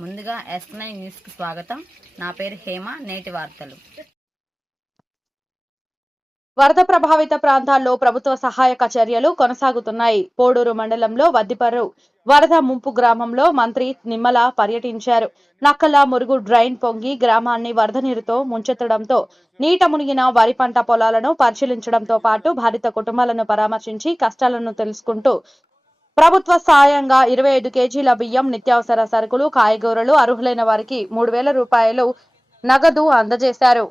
ముందుగా yes nine న్యూస్కి స్వాగతం. నా పేరు హేమ నేటి వార్తలు. వరద ప్రభావిత ప్రాంతాల్లో ప్రభుత్వ సహాయక చర్యలు కొనసాగుతున్నాయి. పోడూరు మండలంలో వద్దిపర్రు వరద ముంపు గ్రామంలో మంత్రి నిమ్మల పర్యటించారు. నక్కల మురుగు డ్రైన్ పొంగి గ్రామాన్ని వరద నీరుతో ముంచెత్తడంతో నీట మునిగిన వరి పంట పొలాలను పరిశీలించడంతో పాటు బాధిత కుటుంబాలను పరామర్శించి కష్టాలను తెలుసుకుంటూ ప్రభుత్వ సాయంగా ఇరవై ఐదు కేజీల బియ్యం నిత్యావసర సరుకులు కాయగూరలు అర్హులైన వారికి మూడు వేల రూపాయలు నగదు అందజేశారు.